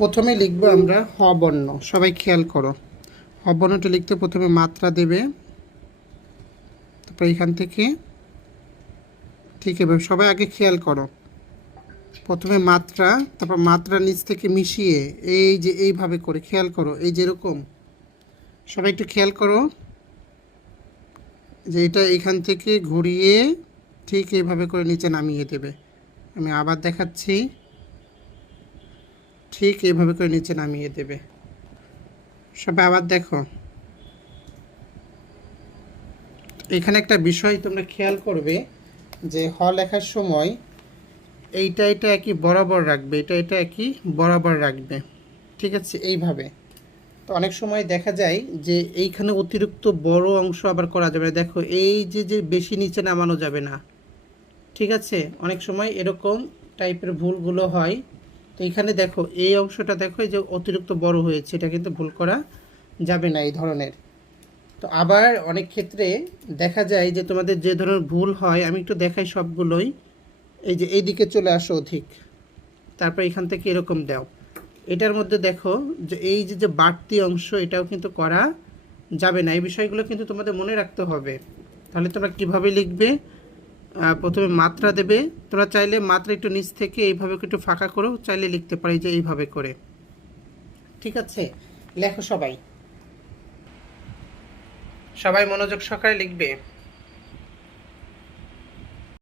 প্রথমে লিখবো আমরা হ বর্ণ। সবাই খেয়াল করো, হ বর্ণটা লিখতে প্রথমে মাত্রা দেবে, তারপর এখান থেকে ঠিক এভাবে সবাই আগে খেয়াল করো, প্রথমে মাত্রা, তারপর মাত্রা নিচ থেকে মিশিয়ে এই যে এইভাবে করে খেয়াল করো, এই যেরকম সবাই একটু খেয়াল করো যে এটা এখান থেকে ঘুরিয়ে ঠিক এইভাবে করে নিচে নামিয়ে দেবে। আমি আবার দেখাচ্ছি, ঠিক এইভাবে করে নিচে নামিয়ে দেবে। সবাই আবার দেখো, এখানে একটা বিষয় তোমরা খেয়াল করবে যে হ লেখার সময় এইটা এটা একই বরাবর রাখবে, এটা একই বরাবর রাখবে, ঠিক আছে এইভাবে। তো অনেক সময় দেখা যায় যে এইখানে অতিরিক্ত বড় অংশ আবার করা যাবে না, দেখো এই যে যে বেশি নিচে নামানো যাবে না, ঠিক আছে। অনেক সময় এরকম টাইপের ভুলগুলো হয়। তো এইখানে দেখো এই অংশটা দেখো, এই যে অতিরিক্ত বড় হয়েছে, এটা কিন্তু ভুল করা যাবে না এই ধরনের। তো আবার অনেক ক্ষেত্রে দেখা যায় যে তোমাদের যে ধরনের ভুল হয়, আমি একটু দেখাই সবগুলোই। এই যে এইদিকে চলে আসো অধিক, তারপর এখান থেকে এরকম দাও। এটার মধ্যে দেখো যে এই যে যে বাড়তি অংশ, এটাও কিন্তু করা যাবে না। এই বিষয়গুলো কিন্তু তোমাদের মনে রাখতে হবে। তাহলে তোমরা কিভাবে লিখবে, প্রথমে মাত্রা দেবে, তোমরা চাইলে মাত্রা একটু নিচ থেকে এইভাবে একটু ফাঁকা করো, চাইলে লিখতে পারি যে এইভাবে করে, ঠিক আছে। লেখো সবাই, সবাই মনোযোগ সহকারে লিখবে।